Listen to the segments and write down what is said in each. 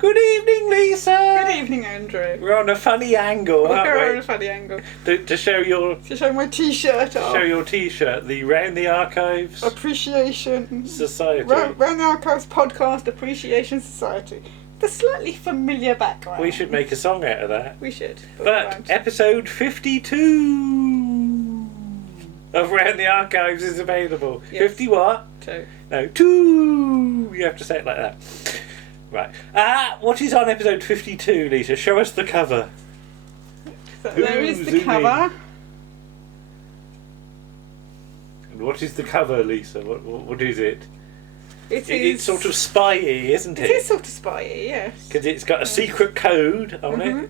Good evening, Lisa. Good evening, Andrew. We're on a funny angle, aren't we? We're on a funny angle. To show your... To show my T-shirt off. Show your T-shirt, the Round the Archives... Appreciation... Society. Round the Archives Podcast Appreciation Society. The slightly familiar background. We should make a song out of that. We should. But episode 52 of Round the Archives is available. Yes. 50 what? 2. No, 2. You have to say it like that. Right. What is on episode 52, Lisa? Show us the cover. So there is the cover. And what is the cover, Lisa? What is it? It's sort of spy-y, isn't it? It is sort of spy-y, yes. Because it's got a secret code on it.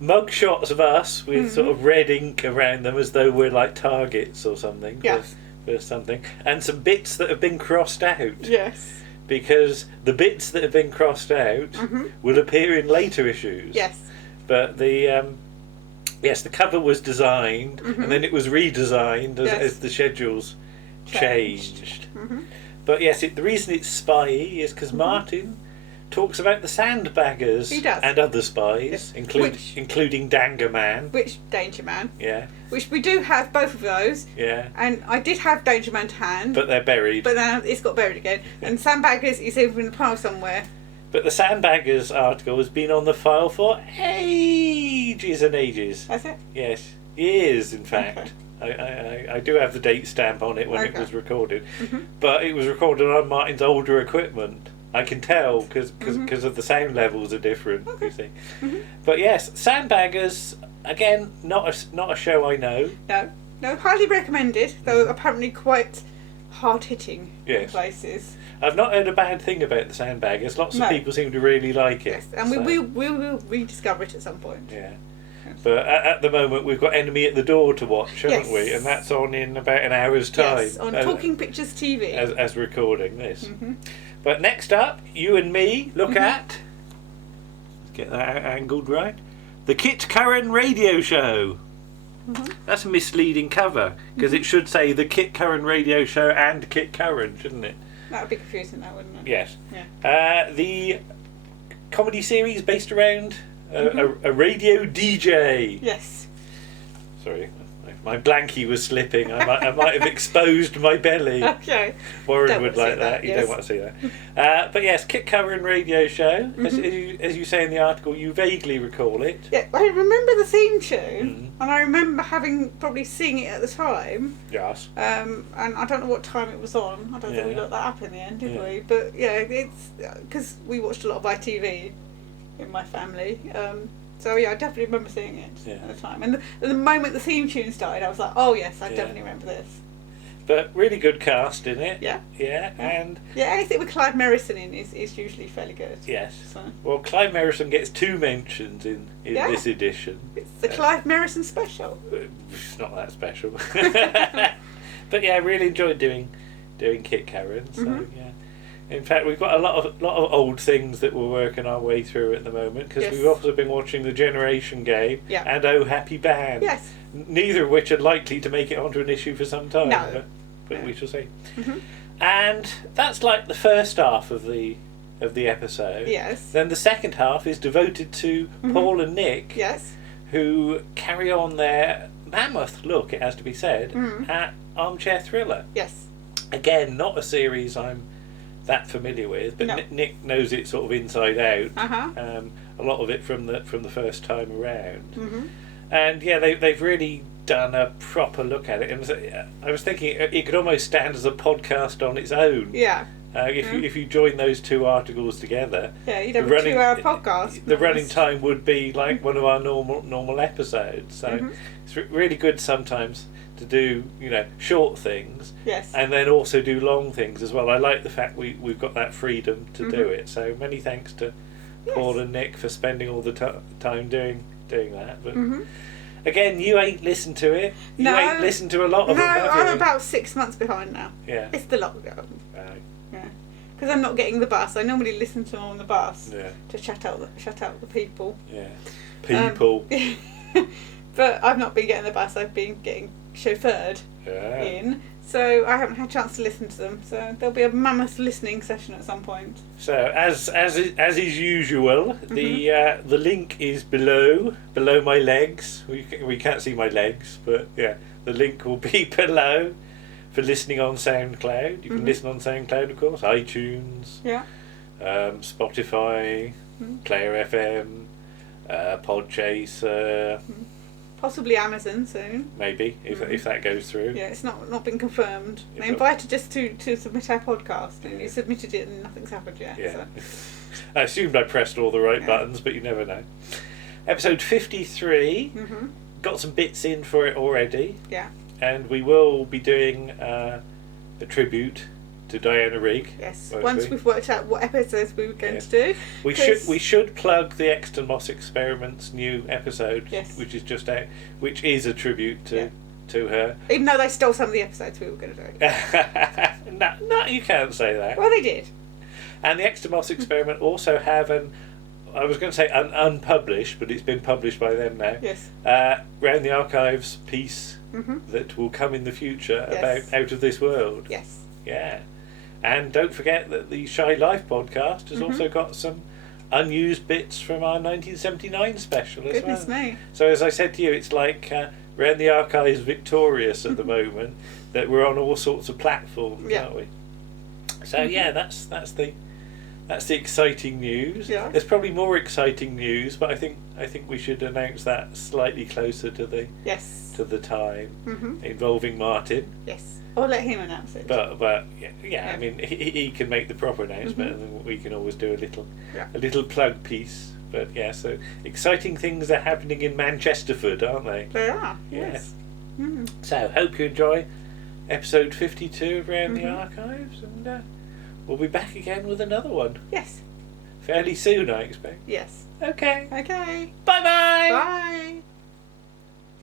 Mug shots of us with sort of red ink around them as though we're like targets or something. Yes. For something. And some bits that have been crossed out. Yes. Because the bits that have been crossed out will appear in later issues. Yes. But the cover was designed and then it was redesigned as the schedules changed. But yes, the reason it's spy-y is because Martin talks about the Sandbaggers and other spies, including Dangerman. Dangerman. Yeah. Which we do have both of those. Yeah. And I did have Dangerman to hand. But they're buried. But now it's got buried again. And Sandbaggers is over in the pile somewhere. But the Sandbaggers article has been on the file for ages and ages. Has it? Yes. Years, in fact. Okay. I do have the date stamp on it when it was recorded. But it was recorded on Martin's older equipment. I can tell because of the sound levels are different, you see. But yes, Sandbaggers, again, not a show I know. No, highly recommended, though apparently quite hard-hitting in places. I've not heard a bad thing about the Sandbaggers. Lots of people seem to really like it. Yes, and we will rediscover it at some point. Yeah. But at the moment we've got Enemy at the Door to watch, haven't we? And that's on in about an hour's time. Yes, on Talking Pictures TV. As recording this. But next up, you and me look at... Let's get that angled right. The Kit Curran Radio Show. That's a misleading cover, because it should say the Kit Curran Radio Show and Kit Curran, shouldn't it? That would be confusing, though, wouldn't it? Yes. Yeah. The comedy series based around a radio DJ. Yes. Sorry, my blankie was slipping. I might have exposed my belly. Okay. Warren would like that. You don't want to see that. But yes, Kit Curran Radio Show. As you say in the article, you vaguely recall it. Yeah, I remember the theme tune, and I remember having probably seen it at the time. Yes. And I don't know what time it was on. I don't think we looked that up in the end, did we? But yeah, it's because we watched a lot of ITV in my family. So yeah, I definitely remember seeing it at the time. And the moment the theme tune started, I was like, oh yes, I definitely remember this. But really good cast in it. Yeah. And anything with Clive Merrison in is usually fairly good. Yes. So. Well, Clive Merrison gets 2 mentions in this edition. It's the Clive Merrison special. It's not that special. But yeah, I really enjoyed doing Kit Curran. So yeah. In fact, we've got a lot of old things that we're working our way through at the moment, because we've also been watching The Generation Game and Oh Happy Band. Yes. Neither of which are likely to make it onto an issue for some time. No. But we shall see. And that's like the first half of the episode. Yes. Then the second half is devoted to Paul and Nick. Yes. Who carry on their mammoth look, it has to be said, at Armchair Thriller. Yes. Again, not a series I'm that familiar with, but Nick knows it sort of inside out. A lot of it from the first time around, and they've really done a proper look at it. And I was thinking it could almost stand as a podcast on its own. Yeah. If you join those 2 articles together, you'd have a 2-hour podcast. The running time would be like one of our normal episodes. So it's really good sometimes to do short things, and then also do long things as well. I like the fact we've got that freedom to do it. So many thanks to Paul and Nick for spending all the time doing that. But again, you ain't listened to it. You ain't listened to a lot of them. No, I'm about 6 months behind now. Yeah, it's the lockdown. Because I'm not getting the bus. I normally listen to them on the bus to shut out the people. Yeah, people. But I've not been getting the bus. I've been getting chauffeured in. So I haven't had a chance to listen to them. So there'll be a mammoth listening session at some point. So as is usual, the link is below my legs. We can't see my legs, but yeah, the link will be below for listening on SoundCloud. You can listen on SoundCloud, of course, iTunes, Spotify, Player FM, Podchaser. Possibly Amazon soon. Maybe, if that goes through. Yeah, it's not been confirmed. They invited us to submit our podcast, and you submitted it and nothing's happened yet. Yeah. So. I assumed I pressed all the right buttons, but you never know. Episode 53. Got some bits in for it already. Yeah. And we will be doing a tribute to Diana Rigg. Yes. Once we've worked out what episodes we were going to do. We should plug the Exton Moss Experiments new episode, which is just out, which is a tribute to her. Even though they stole some of the episodes we were going to do. No, you can't say that. Well, they did. And the Exton Moss Experiment also have I was going to say unpublished, but it's been published by them now. Yes. Round the Archives piece that will come in the future about Out of This World. Yes. Yeah. And don't forget that the Shy Life podcast has also got some unused bits from our 1979 special as well. Goodness me. So as I said to you, it's like Round the Archives victorious at the moment, that we're on all sorts of platforms, aren't we? So yeah, that's the exciting news. Yeah. There's probably more exciting news, but I think we should announce that slightly closer to the time involving Martin. Yes. Or let him announce it. But yeah. I mean he can make the proper announcement, and then we can always do a little plug piece. But yeah, so exciting things are happening in Manchesterford, aren't they? They are. Yes. So hope you enjoy episode 52 of Round the Archives, and we'll be back again with another one. Yes. Fairly soon, I expect. Yes. Okay. Okay. Bye-bye. Bye.